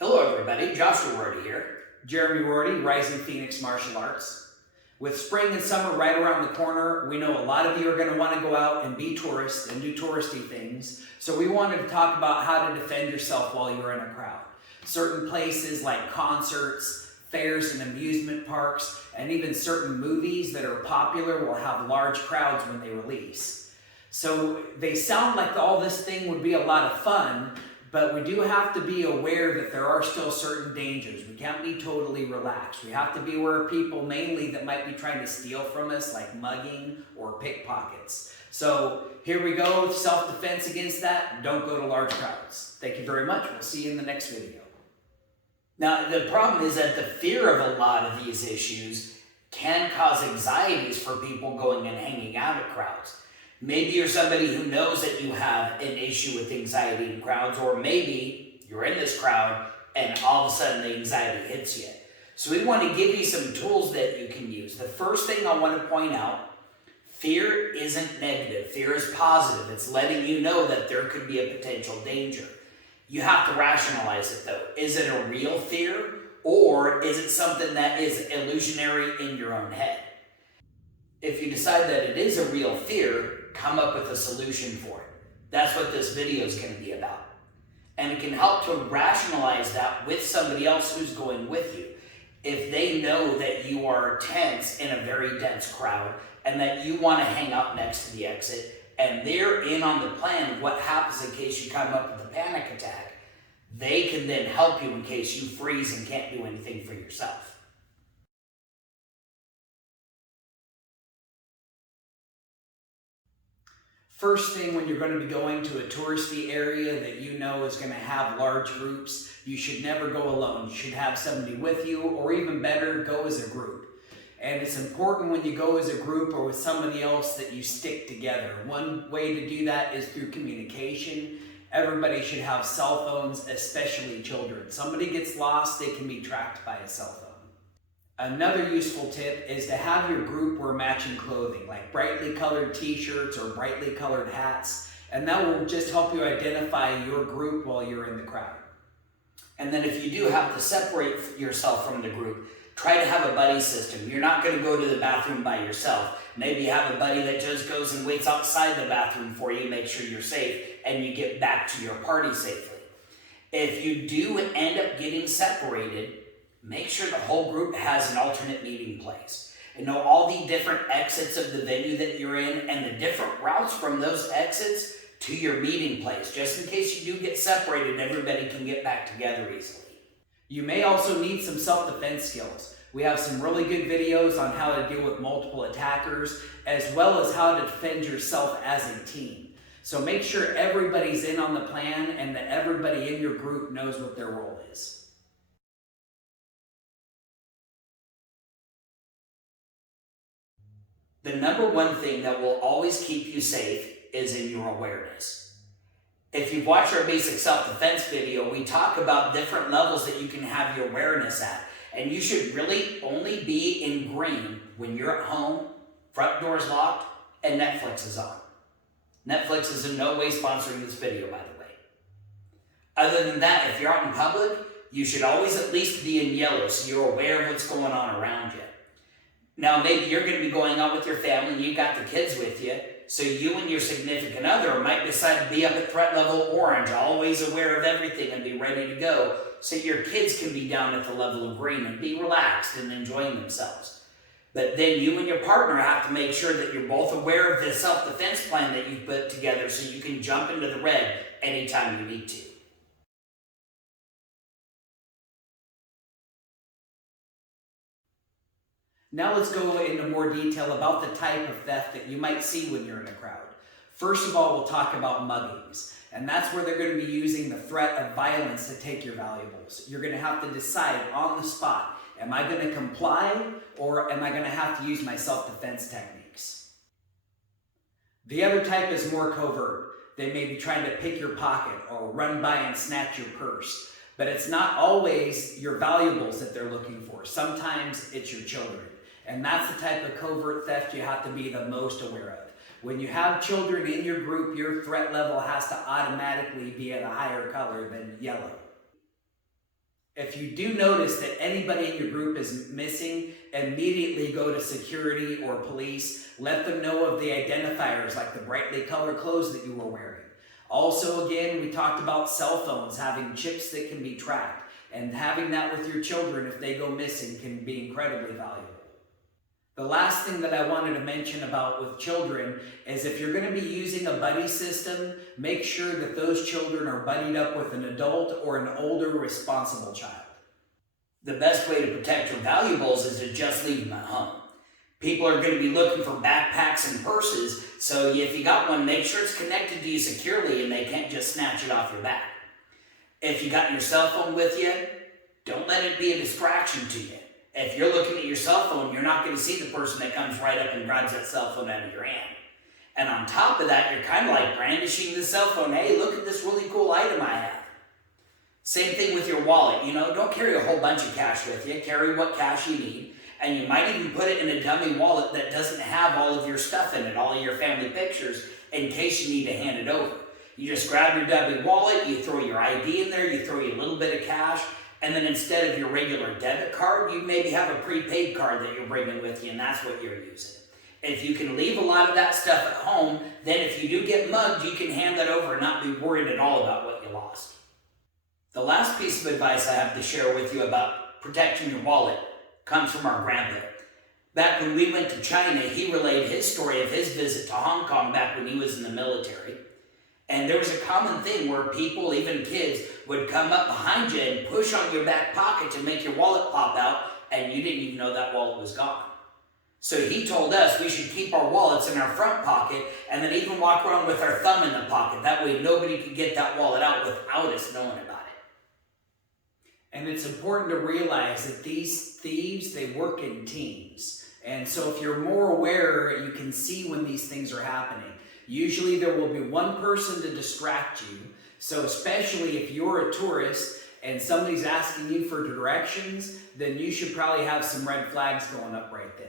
Hello everybody, Joshua Rorty here. Jeremy Rorty, Rising Phoenix Martial Arts. With spring and summer right around the corner, we know a lot of you are going to want to go out and be tourists and do touristy things. So we wanted to talk about how to defend yourself while you're in a crowd. Certain places like concerts, fairs and amusement parks, and even certain movies that are popular will have large crowds when they release. So they sound like all this thing would be a lot of fun, but we do have to be aware that there are still certain dangers. We can't be totally relaxed. We have to be aware of people mainly that might be trying to steal from us, like mugging or pickpockets. So here we go, self-defense against that. Don't go to large crowds. Thank you very much. We'll see you in the next video. Now, the problem is that the fear of a lot of these issues can cause anxieties for people going and hanging out at crowds. Maybe you're somebody who knows that you have an issue with anxiety in crowds, or maybe you're in this crowd and all of a sudden the anxiety hits you. So we want to give you some tools that you can use. The first thing I want to point out, fear isn't negative. Fear is positive. It's letting you know that there could be a potential danger. You have to rationalize it though. Is it a real fear, or is it something that is illusionary in your own head? If you decide that it is a real fear, come up with a solution for it. That's what this video is going to be about. And it can help to rationalize that with somebody else who's going with you. If they know that you are tense in a very dense crowd and that you want to hang out next to the exit and they're in on the plan of what happens in case you come up with a panic attack, they can then help you in case you freeze and can't do anything for yourself. First thing, when you're going to be going to a touristy area that you know is going to have large groups, you should never go alone. You should have somebody with you, or even better, go as a group. And it's important when you go as a group or with somebody else that you stick together. One way to do that is through communication. Everybody should have cell phones, especially children. Somebody gets lost, they can be tracked by a cell phone. Another useful tip is to have your group wear matching clothing, like brightly colored t-shirts or brightly colored hats, and that will just help you identify your group while you're in the crowd. And then if you do have to separate yourself from the group, try to have a buddy system. You're not going to go to the bathroom by yourself. Maybe you have a buddy that just goes and waits outside the bathroom for you, make sure you're safe, and you get back to your party safely. If you do end up getting separated, make sure the whole group has an alternate meeting place. And know all the different exits of the venue that you're in and the different routes from those exits to your meeting place, just in case you do get separated, everybody can get back together easily. You may also need some self-defense skills. We have some really good videos on how to deal with multiple attackers, as well as how to defend yourself as a team. So make sure everybody's in on the plan and that everybody in your group knows what their role is. The number one thing that will always keep you safe is in your awareness. If you've watched our basic self-defense video, we talk about different levels that you can have your awareness at. And you should really only be in green when you're at home, front door's locked, and Netflix is on. Netflix is in no way sponsoring this video, by the way. Other than that, if you're out in public, you should always at least be in yellow so you're aware of what's going on around you. Now, maybe you're going to be going out with your family and you've got the kids with you, so you and your significant other might decide to be up at threat level orange, always aware of everything and be ready to go, so your kids can be down at the level of green and be relaxed and enjoying themselves. But then you and your partner have to make sure that you're both aware of the self-defense plan that you've put together so you can jump into the red anytime you need to. Now let's go into more detail about the type of theft that you might see when you're in a crowd. First of all, we'll talk about muggings. And that's where they're going to be using the threat of violence to take your valuables. You're going to have to decide on the spot, am I going to comply or am I going to have to use my self-defense techniques? The other type is more covert. They may be trying to pick your pocket or run by and snatch your purse. But it's not always your valuables that they're looking for. Sometimes it's your children. And that's the type of covert theft you have to be the most aware of. When you have children in your group, your threat level has to automatically be at a higher color than yellow. If you do notice that anybody in your group is missing, immediately go to security or police. Let them know of the identifiers like the brightly colored clothes that you were wearing. Also, again, we talked about cell phones having chips that can be tracked, and having that with your children if they go missing can be incredibly valuable. The last thing that I wanted to mention about with children is if you're going to be using a buddy system, make sure that those children are buddied up with an adult or an older responsible child. The best way to protect your valuables is to just leave them at home. People are going to be looking for backpacks and purses, so if you got one, make sure it's connected to you securely and they can't just snatch it off your back. If you got your cell phone with you, don't let it be a distraction to you. If you're looking at your cell phone, you're not going to see the person that comes right up and grabs that cell phone out of your hand. And on top of that, you're kind of like brandishing the cell phone. Hey, look at this really cool item I have. Same thing with your wallet. Don't carry a whole bunch of cash with you. Carry what cash you need. And you might even put it in a dummy wallet that doesn't have all of your stuff in it, all of your family pictures, in case you need to hand it over. You just grab your dummy wallet, you throw your ID in there, you throw your little bit of cash, and then instead of your regular debit card, you maybe have a prepaid card that you're bringing with you, and that's what you're using. If you can leave a lot of that stuff at home, then if you do get mugged, you can hand that over and not be worried at all about what you lost. The last piece of advice I have to share with you about protecting your wallet comes from our grandpa. Back when we went to China, he relayed his story of his visit to Hong Kong back when he was in the military. And there was a common thing where people, even kids, would come up behind you and push on your back pocket to make your wallet pop out, and you didn't even know that wallet was gone. So he told us we should keep our wallets in our front pocket and then even walk around with our thumb in the pocket. That way nobody could get that wallet out without us knowing about it. And it's important to realize that these thieves, they work in teams. And so if you're more aware, you can see when these things are happening. Usually there will be one person to distract you. So especially if you're a tourist and somebody's asking you for directions, then you should probably have some red flags going up right then.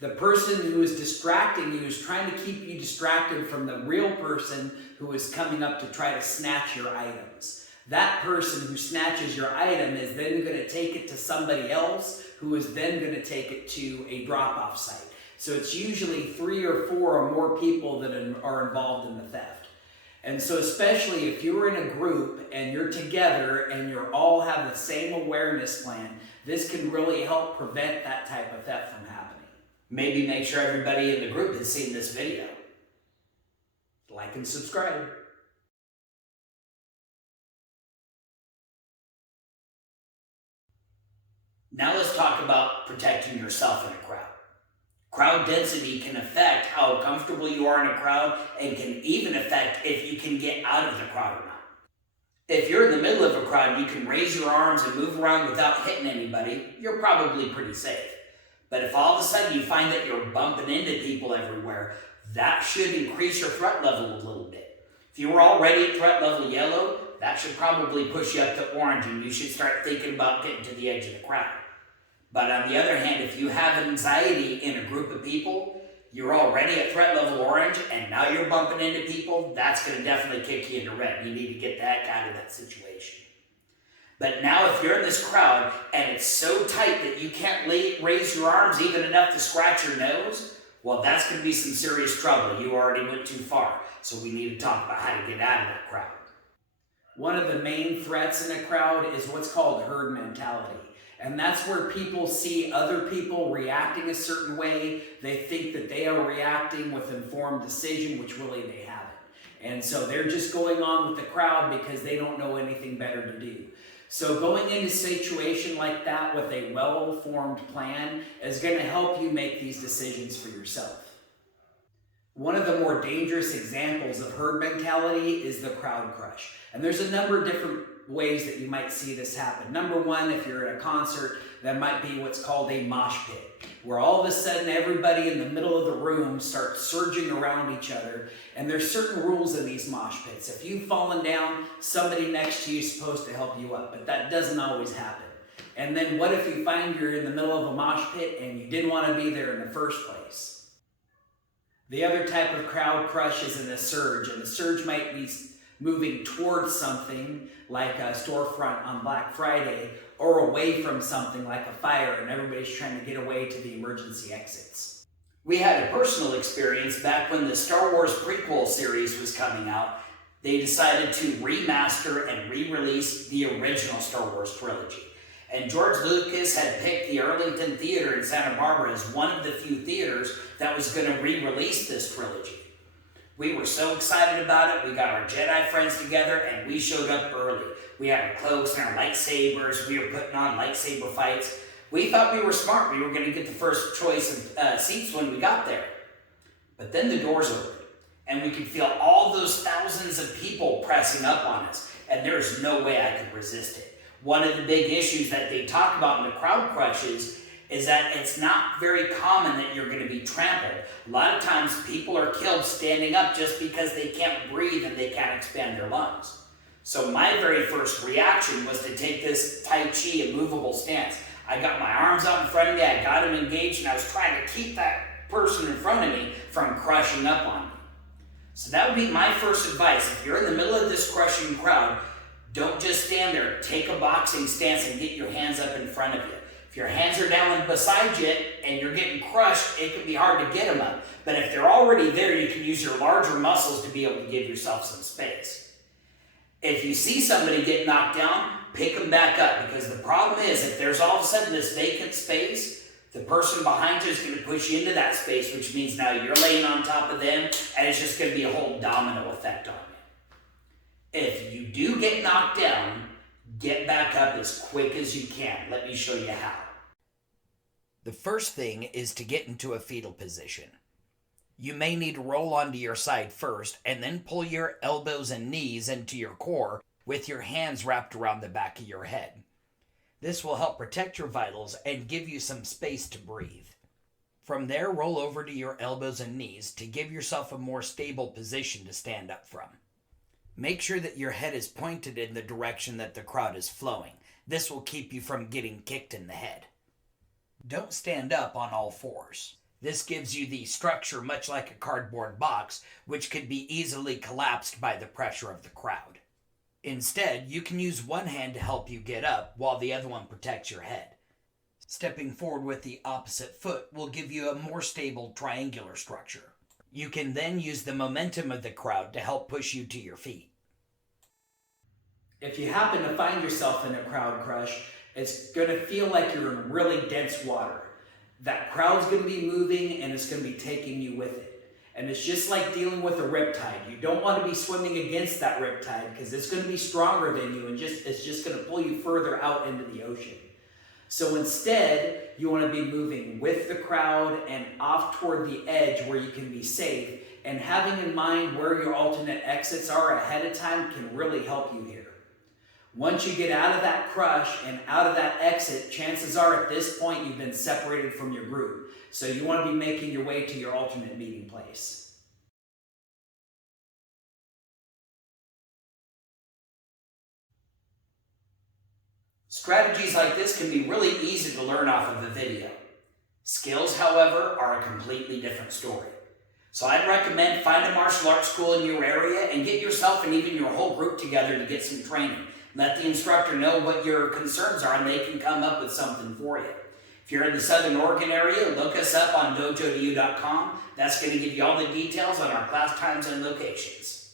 The person who is distracting you is trying to keep you distracted from the real person who is coming up to try to snatch your items. That person who snatches your item is then going to take it to somebody else who is then going to take it to a drop-off site. So it's usually 3 or 4 or more people that are involved in the theft. And so especially if you're in a group and you're together and you all have the same awareness plan, this can really help prevent that type of theft from happening. Maybe make sure everybody in the group has seen this video. Like and subscribe. Now let's talk about protecting yourself in a crowd. Crowd density can affect how comfortable you are in a crowd and can even affect if you can get out of the crowd or not. If you're in the middle of a crowd, you can raise your arms and move around without hitting anybody, you're probably pretty safe. But if all of a sudden you find that you're bumping into people everywhere, that should increase your threat level a little bit. If you were already at threat level yellow, that should probably push you up to orange and you should start thinking about getting to the edge of the crowd. But on the other hand, if you have anxiety in a group of people, you're already at threat level orange and now you're bumping into people, that's going to definitely kick you into red. You need to get the heck out of that situation. But now if you're in this crowd and it's so tight that you can't raise your arms even enough to scratch your nose, well, that's going to be some serious trouble. You already went too far. So we need to talk about how to get out of that crowd. One of the main threats in a crowd is what's called herd mentality. And that's where people see other people reacting a certain way. They think that they are reacting with informed decision, which really they haven't. And so they're just going on with the crowd because they don't know anything better to do. So going into a situation like that with a well-formed plan is going to help you make these decisions for yourself. One of the more dangerous examples of herd mentality is the crowd crush. And there's a number of different ways that you might see this happen. Number one, if you're at a concert, that might be what's called a mosh pit, where all of a sudden everybody in the middle of the room starts surging around each other. And there's certain rules in these mosh pits. If you've fallen down, somebody next to you is supposed to help you up, but that doesn't always happen. And then what if you find you're in the middle of a mosh pit and you didn't want to be there in the first place? The other type of crowd crush is in a surge, and the surge might be moving towards something like a storefront on Black Friday, or away from something like a fire and everybody's trying to get away to the emergency exits. We had a personal experience back when the Star Wars prequel series was coming out. They decided to remaster and re-release the original Star Wars trilogy. And George Lucas had picked the Arlington Theater in Santa Barbara as one of the few theaters that was going to re-release this trilogy. We were so excited about it. We got our Jedi friends together and we showed up early. We had our cloaks and our lightsabers. We were putting on lightsaber fights. We thought we were smart. We were going to get the first choice of seats when we got there. But then the doors opened and we could feel all those thousands of people pressing up on us. And there's no way I could resist it. One of the big issues that they talk about in the crowd crushes is that it's not very common that you're going to be trampled. A lot of times people are killed standing up just because they can't breathe and they can't expand their lungs. So my very first reaction was to take this Tai Chi immovable stance. I got my arms out in front of me, I got them engaged, and I was trying to keep that person in front of me from crushing up on me. So that would be my first advice. If you're in the middle of this crushing crowd, don't just stand there. Take a boxing stance and get your hands up in front of you. If your hands are down beside you and you're getting crushed, it can be hard to get them up. But if they're already there, you can use your larger muscles to be able to give yourself some space. If you see somebody get knocked down, pick them back up, because the problem is if there's all of a sudden this vacant space, the person behind you is going to push you into that space, which means now you're laying on top of them and it's just going to be a whole domino effect on you. If you do get knocked down, get back up as quick as you can. Let me show you how. The first thing is to get into a fetal position. You may need to roll onto your side first and then pull your elbows and knees into your core with your hands wrapped around the back of your head. This will help protect your vitals and give you some space to breathe. From there, roll over to your elbows and knees to give yourself a more stable position to stand up from. Make sure that your head is pointed in the direction that the crowd is flowing. This will keep you from getting kicked in the head. Don't stand up on all fours. This gives you the structure much like a cardboard box, which could be easily collapsed by the pressure of the crowd. Instead, you can use one hand to help you get up while the other one protects your head. Stepping forward with the opposite foot will give you a more stable triangular structure. You can then use the momentum of the crowd to help push you to your feet. If you happen to find yourself in a crowd crush, it's going to feel like you're in really dense water. That crowd's going to be moving and it's going to be taking you with it. And it's just like dealing with a riptide. You don't want to be swimming against that riptide because it's going to be stronger than you and it's just going to pull you further out into the ocean. So instead, you want to be moving with the crowd and off toward the edge where you can be safe, and having in mind where your alternate exits are ahead of time can really help you here. Once you get out of that crush and out of that exit, chances are at this point you've been separated from your group. So you want to be making your way to your alternate meeting place. Strategies like this can be really easy to learn off of a video. Skills, however, are a completely different story. So I'd recommend find a martial arts school in your area and get yourself and even your whole group together to get some training. Let the instructor know what your concerns are and they can come up with something for you. If you're in the Southern Oregon area, look us up on dojo2u.com. That's going to give you all the details on our class times and locations.